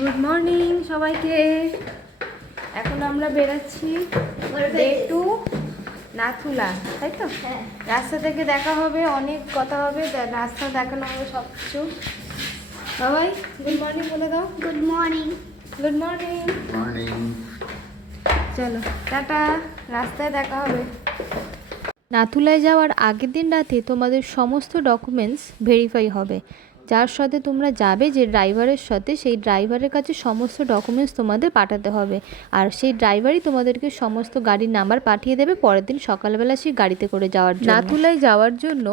Good morning সবাইকে। এখন আমরা বেরোচ্ছি ডে টু নাথুলা, তাই তো? রাস্তা থেকে দেখা হবে, অনেক কথা হবে, রাস্তা দেখানো হবে সব কিছু। সবাই গুড মর্নিং বলে দাও। Good morning. Good morning. Morning. চলো টাটা, রাস্তায় দেখা হবে। নাথুলায় যাওয়ার আগের দিন রাতে তোমাদের সমস্ত ডকুমেন্টস ভেরিফাই হবে। যার সাথে তোমরা যাবে, যে ড্রাইভারের সাথে, সেই ড্রাইভারের কাছে সমস্ত ডকুমেন্টস তোমাদের পাঠাতে হবে। আর সেই ড্রাইভারই তোমাদেরকে সমস্ত গাড়ির নাম্বার পাঠিয়ে দেবে পরের দিন সকালবেলা সেই গাড়িতে করে যাওয়ার জন্য। নাথুলায় যাওয়ার জন্য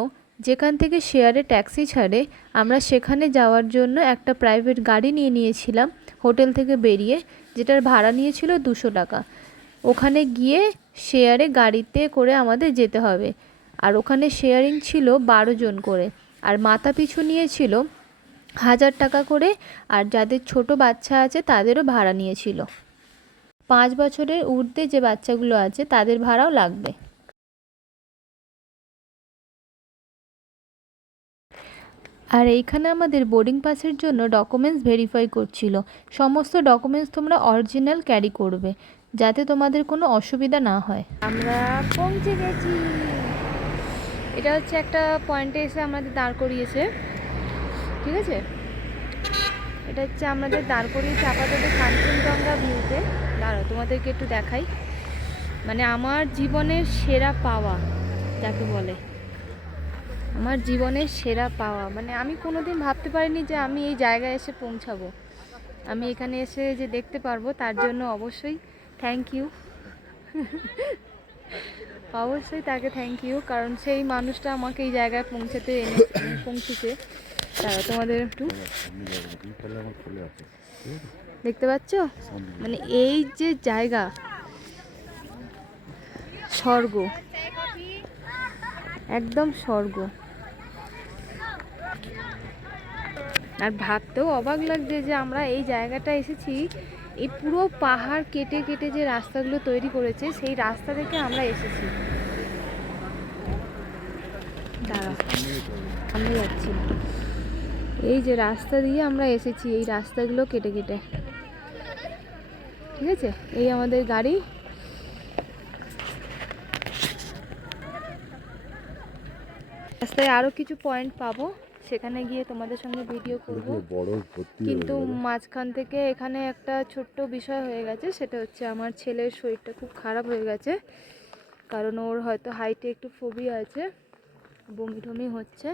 যেখান থেকে শেয়ারে ট্যাক্সি ছাড়ে, আমরা সেখানে যাওয়ার জন্য একটা প্রাইভেট গাড়ি নিয়ে নিয়েছিলাম হোটেল থেকে বেরিয়ে, যেটার ভাড়া নিয়েছিল 200 টাকা। ওখানে গিয়ে শেয়ারে গাড়িতে করে আমাদের যেতে হবে। আর ওখানে শেয়ারিং ছিল 12 জন করে, আর মাথা পিছু নিয়েছিল 1000 টাকা করে। আর যাদের ছোট বাচ্চা আছে তাদেরও ভাড়া নিয়েছিল। 5 বছরের ঊর্ধ্বে যে বাচ্চাগুলো আছে তাদের ভাড়াও লাগবে। আর এইখানে আমাদের বোর্ডিং পাসের জন্য ডকুমেন্টস ভেরিফাই করছিল। সমস্ত ডকুমেন্টস তোমরা অরিজিনাল ক্যারি করবে, যাতে তোমাদের কোনো অসুবিধা না হয়। আমরা পৌঁছে গেছি। এটা হচ্ছে একটা পয়েন্টে এসে আমাদের দাঁড় করিয়েছে, ঠিক আছে? এটা হচ্ছে আমাদের দাঁড় করিয়েছে আপাতত কাঞ্চনজঙ্ঘা ভিউতে। দাঁড়াও তোমাদেরকে একটু দেখাই। মানে আমার জীবনের সেরা পাওয়া যাকে বলে, আমার জীবনের সেরা পাওয়া। মানে আমি কোনোদিন ভাবতে পারিনি যে আমি এই জায়গায় এসে পৌঁছাবো, আমি এখানে এসে যে দেখতে পারবো। তার জন্য অবশ্যই থ্যাংক ইউ, অবশ্যই তাকে থ্যাংক ইউ, কারণ সেই মানুষটা আমাকে এই জায়গায় পৌঁছেছে। তারা তোমাদের একটু দেখতে পাচ্ছ, মানে এই যে জায়গা, স্বর্গ, একদম স্বর্গ। আর ভাবতেও অবাক লাগছে যে আমরা এই জায়গাটা এসেছি। এই পুরো পাহাড় কেটে কেটে যে রাস্তাগুলো তৈরি করেছে, সেই রাস্তা থেকে আমরা এসেছি। দাঁড়াও, আমরা যাচ্ছি, এই যে রাস্তা দিয়ে আমরা এসেছি, এই রাস্তাগুলো কেটে কেটে, ঠিক আছে? এই আমাদের গাড়ি। রাস্তায় আরও কিছু পয়েন্ট পাবো, সেখানে গিয়ে তোমাদের সঙ্গে ভিডিও করব। কিন্তু মাঝখান থেকে এখানে একটা ছোট্ট বিষয় হয়ে গেছে, সেটা হচ্ছে আমার ছেলের শরীরটা খুব খারাপ হয়ে গেছে। কারণ ওর হয়তো হাইটে একটু ফোবিয়া আছে, বমি টমি হচ্ছে।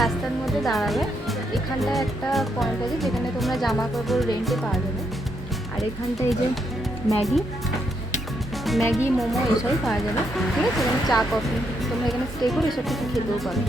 রাস্তার মধ্যে দাঁড়াবে, এখানটায় একটা পয়েন্ট আছে যেখানে তোমরা জামা কাপড় রেন্টে পাওয়া যাবে। আর এখানটায় এই যে ম্যাগি মোমো এসবই পাওয়া যাবে, ঠিক আছে? এখানে চা কফি, তোমরা এখানে স্টে করে এসব কিছু খেতেও পারো।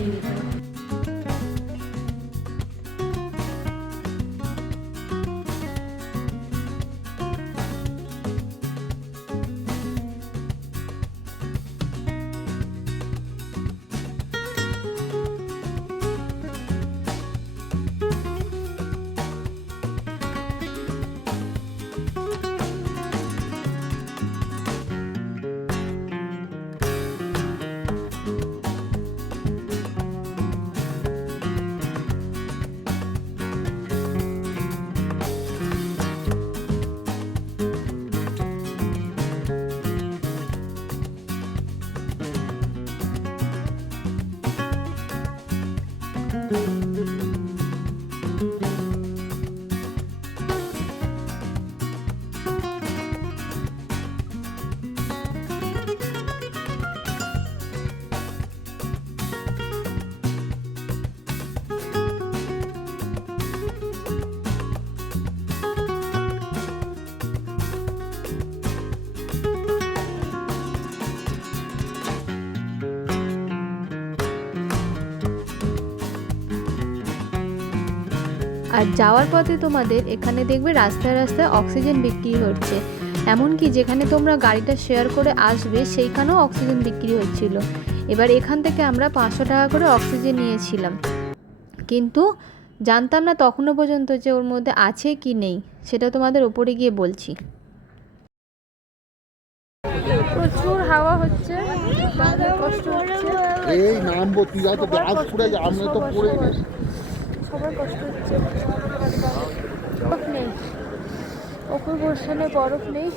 আর যাওয়ার পথে তোমাদের এখানে দেখবে রাস্তায় রাস্তায় অক্সিজেন বিক্রি হচ্ছে। এমনকি যেখানে তোমরা গাড়িটা শেয়ার করে আসবে সেইখানেও অক্সিজেন বিক্রি হচ্ছিল। এবার এখান থেকে আমরা 500 টাকা করে অক্সিজেন নিয়েছিলাম, কিন্তু জানতাম না তখনও পর্যন্ত যে ওর মধ্যে আছে কি নেই, সেটা তোমাদের ওপরে গিয়ে বলছি। প্রচুর হাওয়া হচ্ছে, কষ্ট হচ্ছে, এই নামবো তুই তো ব্যাগ পুরো আমরা তো পড়ে গেছি। সবার কষ্ট হচ্ছে। বরফ নেই, অপর বর্ষণে বরফ নেই,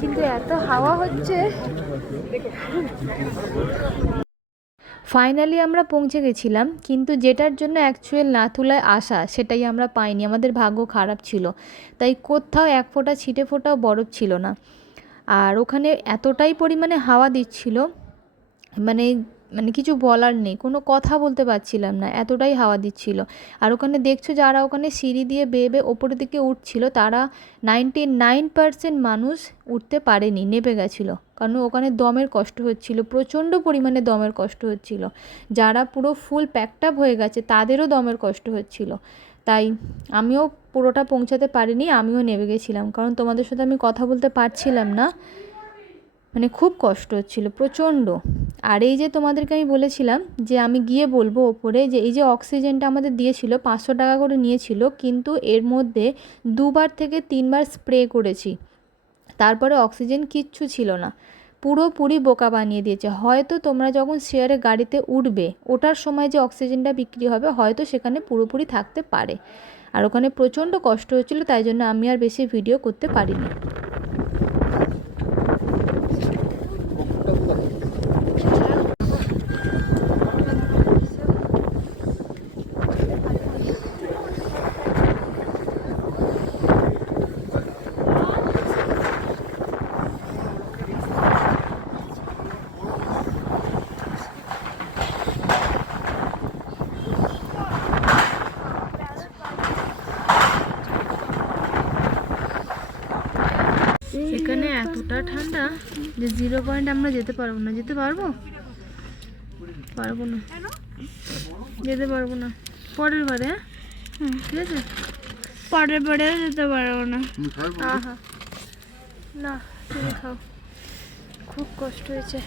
কিন্তু এত হাওয়া হচ্ছে। ফাইনালি আমরা পৌঁছে গেছিলাম, কিন্তু যেটার জন্য অ্যাকচুয়াল নাথুলায় আসা সেটাই আমরা পাইনি। আমাদের ভাগ্য খারাপ ছিল, তাই কোথাও এক ফোঁটা ছিটে ফোঁটাও বরফ ছিল না। আর ওখানে এতটাই পরিমাণে হাওয়া দিচ্ছিল, মানে মানে কিছু বলার নেই, কোনো কথা বলতে পারছিলাম না, এতটাই হাওয়া দিচ্ছিল। আর ওখানে দেখছো যারা ওখানে সিঁড়ি দিয়ে বেয়ে বেয়ে ওপরের দিকে উঠছিল, তারা 99% মানুষ উঠতে পারেনি, নেমে গেছিলো, কারণ ওখানে দমের কষ্ট হচ্ছিল, প্রচণ্ড পরিমাণে দমের কষ্ট হচ্ছিল। যারা পুরো ফুল প্যাকড আপ হয়ে গেছে তাদেরও দমের কষ্ট হচ্ছিল। তাই আমিও পুরোটা পৌঁছাতে পারিনি, আমিও নেমে গেছিলাম, কারণ তোমাদের সাথে আমি কথা বলতে পারছিলাম না, মানে খুব কষ্ট হচ্ছিল প্রচণ্ড। আর এই যে তোমাদেরকে আমি বলেছিলাম যে আমি গিয়ে বলবো ওপরে, যে এই যে অক্সিজেনটা আমাদের দিয়েছিল 500 টাকা করে নিয়েছিল, কিন্তু এর মধ্যে 2বার থেকে 3বার স্প্রে করেছি, তারপরে অক্সিজেন কিচ্ছু ছিল না, পুরোপুরি বোকা বানিয়ে দিয়েছে। হয়তো তোমরা যখন শেয়ারে গাড়িতে উঠবে ওটার সময় যে অক্সিজেনটা বিক্রি হবে হয়তো সেখানে পুরোপুরি থাকতে পারে। আর ওখানে প্রচণ্ড কষ্ট হচ্ছিলো, তাই জন্য আমি আর বেশি ভিডিও করতে পারিনি। এখানে এতটা ঠান্ডা যে 0 পয়েন্ট আমরা যেতে পারবো না। যেতে পারবো? পারবো না, যেতে পারবো না। পরের বারে, হ্যাঁ ঠিক আছে, পরের বারে যেতে পারবো না। আহা না, তুমি খাও, খুব কষ্ট হয়েছে।